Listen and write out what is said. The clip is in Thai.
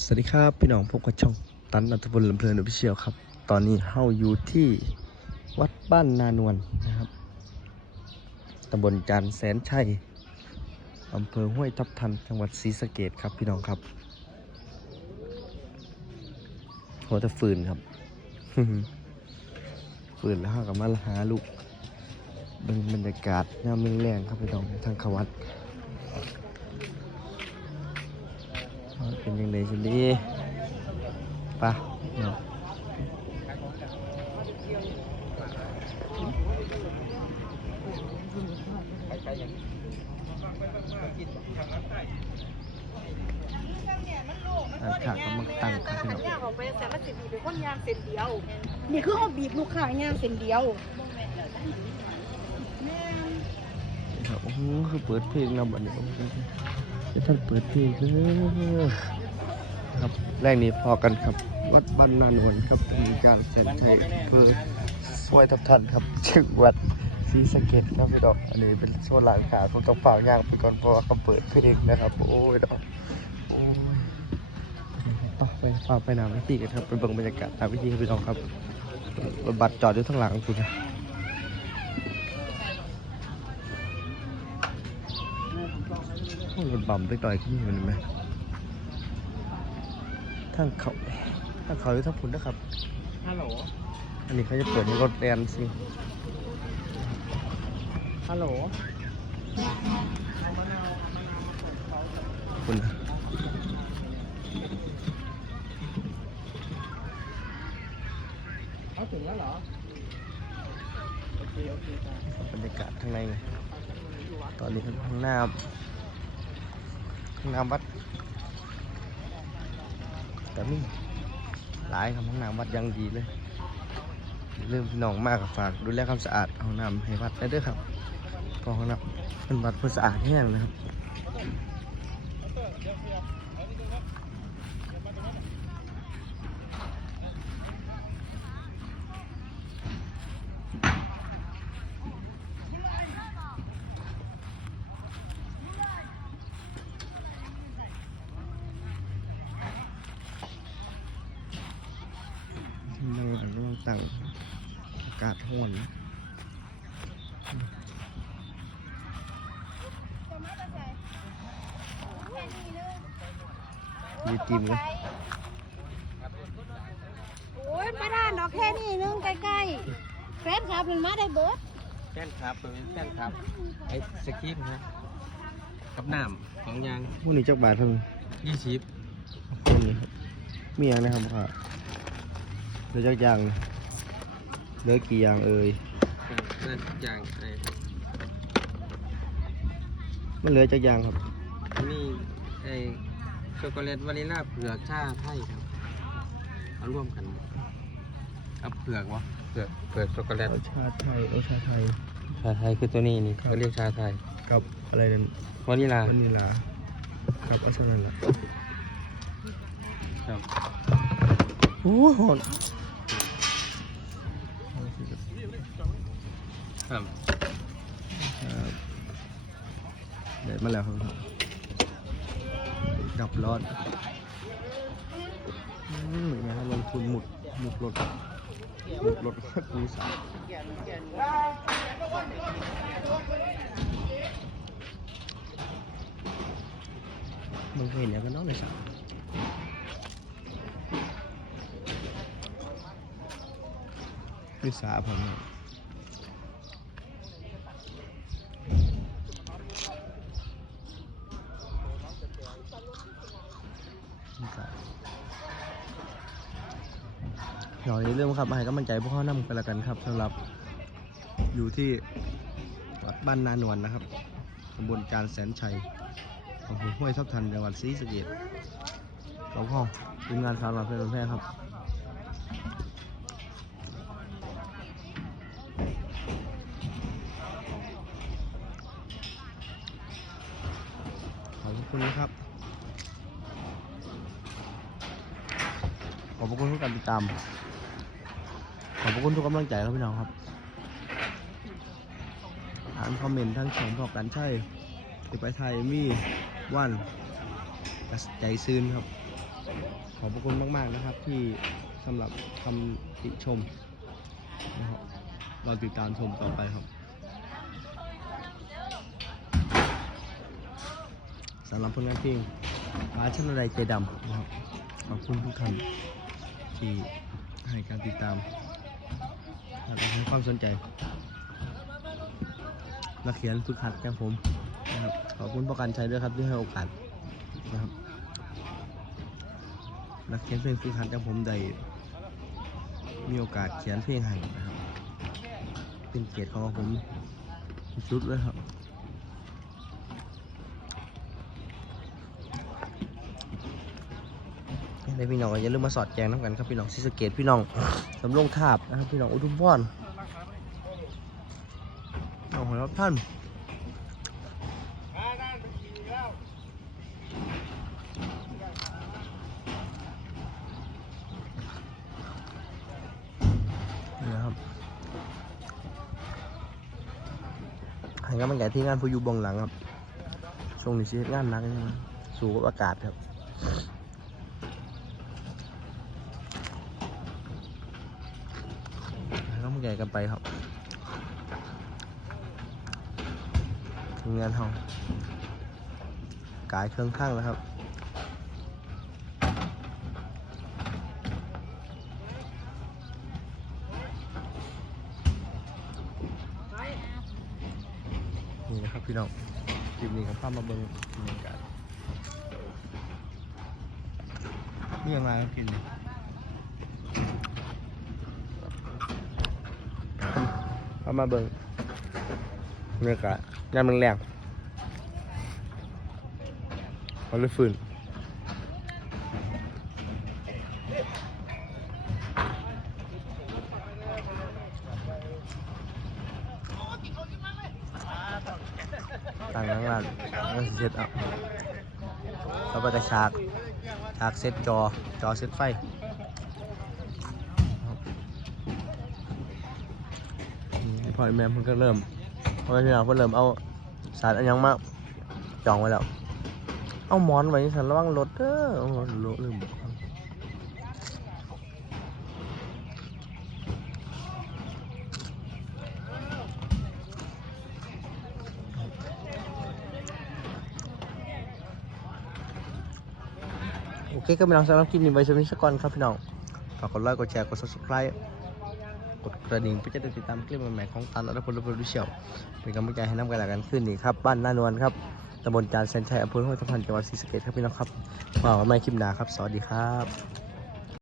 สวัสดีครับ พี่น้องพบกับช่องตันอัตพลลำเพลินอภิเชียวครับ ตอนนี้เฮาอยู่ที่วัดบ้านนานวลนะครับตำบลจานแสนชัยอำเภอห้วยทับทันจังหวัดศรีสะเกดครับ พี่น้องครับ หัวตะฟืนครับ ฟืนแล้วเฮากับมาหาลูกเบิ่งบรรยากาศยามแรงครับพี่น้องทางเขวัด ว่า เป็นยังไงสิดีปะเนาะอากาศกำลังตั้งครับพี่น้องย่างออกไปแต่ละสิบเป็นคนย่างเส้นเดียว นี่คือเขาบีบลูกค้าย่างเส้นเดียวครับโอ้โหคือเปิดเพลงนำบัดนี้โอ้โห จะท่านเปิดเพลงเด้อครับแรกนี้พอกันครับ วัดบ้านนานวลครับมีการเซ็นไทยเพื่อช่วยทับทันครับชื่อวัดศรีสะเกดครับพี่ดอก อันนี้เป็นโซนหลานขาผมต้องเปล่าย่างไปก่อนเพราะว่าเขาเปิดเพลงนะครับ โอ้ยดอกโอ้ยไปไปพาไปหนาวิธีกันครับไปเบิ่งบรรยากาศหนาวิธีครับพี่น้องครับรถบัสจอดอยู่ข้างหลังคุณนะ โอ้ รถบัมเล็กน้อยขึ้นมันไหมทางเขาทางเขาอยู่ทางพุ่นนะครับฮัลโหลอันนี้เขาจะเปิดให้รถแดนสิฮัลโหลคุณนะเขาถึงแล้วเหรอ โอเคโอเคจ้าบรรยากาศข้างในไงตอนนี้ข้างหน้าข้างห น้ำวัดแต่มีหลายครับห้องน้ำวัดยังดีเลยอย่าลืมพี่น้องมากฝากดูแลความสะอาดห้องน้ำให้วัดได้ด้วยครับพราะห้องน้ำเป็นวัดเพื่อสะอาดแห้งนะครับ นั่งหลังกำลัง ตั้งอากาศห้อนมีติมเลยโอ้ยไม่ได้ดอกแค่นี้นึงใกล้ๆแฟนคลับมันมาได้เบิดแฟนครับตัวแฟนครับไอ้สคริปต์นะกับน้ำของยางพวกนี้จักบาทเท่านั้นยี่สิบคนนี้ครับมีอย่างนะครับค่ะเหลือจักอย่างเหลือกี่อย่างเอ่ยนั่นยางไอ้มันเหลือจักอย่างครับนี่ไอ้ช็อกโกแลตวานิลลาเผือกชาไทยครับเอาร่วมกันเอาเผือกวะเผือกเผือกช็อกโกแลตเอาชาไทยเอาชาไทย ชาไทยคือตัวนี้นี่ครับ เขาเรียกชาไทยกับอะไรนั่นวานิลลาวานิลาครับเอาเท่านั้นแหละครับโอ้โห ครับครับเด็ดมาแล้วครับดับร้อนอืมเหมือนไงครับลงทุนหมุดหมุดรถหมุดรถปูสามมึงเคยเห็นอย่างกันเน้องในสามคือสาผมเนี่ยคือสา เดี๋ยวนี้เรื่องครับมาให้กำลังใจพวกเขานำกันแล้วกันครับสำหรับอยู่ที่วัดบ้านนานวลนะครับตำบลจานแสนชัยอำเภอห้วยทับทันจังหวัดศรีสะเกษหลวงพ่อทีมงานสาวหลับเพลินแพร่ครับขอบคุณนะครับ อบคุณทุกการติดตาม ขอบคุณทุกกำลังใจครับพี่น้องครับอ่านคอมเมนต์ทั้งสองพอกันใช่ติไปไทยมีว่านใจซื่นครับ ขอบพระคุณมาก ๆ นะครับ ที่สำหรับคำติชมนะครับเราติดตามชมต่อไปครับสำหรับผลงานเพลงมาชนอะไรใจดำนะครับขอบคุณทุกท่าน ที่ให้การติดตามและให้ความสนใจนักเขียนฝึกหัดอย่างผมนะครับขอบคุณประกันชัยด้วยครับที่ให้โอกาสนะครับนักเขียนเพลงฝึกหัดอย่างผมได้มีโอกาสเขียนเพลงให้นะครับเป็นเกียรติของผมสุดเลยครับ ในพี่น้องก็อย่าลืมมาสอดแจงน้ำกันครับพี่น้องซิสะเกตพี่น้องสำโรงทาบนะครับพี่น้องอุทุมพรน้องของเราท่านนี่นะครับให้กำลังใจที่งานผู้อยู่บองหลังครับช่วงนี้สิเฮ็ดงานหนักนี่นะสูกับอากาศครับ ให้กกันไปครับทีมงานห้องกายเครื่องข้างแล้วครับนี่นะครับพี่น้องคลิปนี้ก็พามาเบิ่งบรรยากาศนี่ยังไงครับกินนี่ามาเบิ่งบรรยากาศงานเมืองแรงเขาเลยฟืนต่างหลังานก็สิเซ็ตอัพแล้วไปกระชาก ฉากเซ็ตจอ จอเซ็ตไฟครับนี่ พ่อแม่เพิ่นก็เริ่มพอแม่พี่น้องเพิ่นเริ่มเอาสารอันยังมาจองไว้แล้ว เอาหมอนไว้สันระวังรถเด้อโอ้โหลืมโอเคก็พี่น้องสำหรับคลิปนี้ไว้ชมนี้สักก่อนครับพี่น้อง ฝากกดไลค์ กดแชร์ กด subscribe กดกระดิ่งเพื่อจะได้ติดตามคลิปใหม่ๆของตันและพลพลวิเชียวเป็นกำลังใจให้น้ำกันหละกันขึ้นนี่ครับบ้านนานวลครับตำบลจานเซนชัยอำเภอห้วยทับทันจังหวัดศรีสะเกษครับพี่น้องครับฝากไว้ใหม่คลิปหนาครับ สวัสดีครับ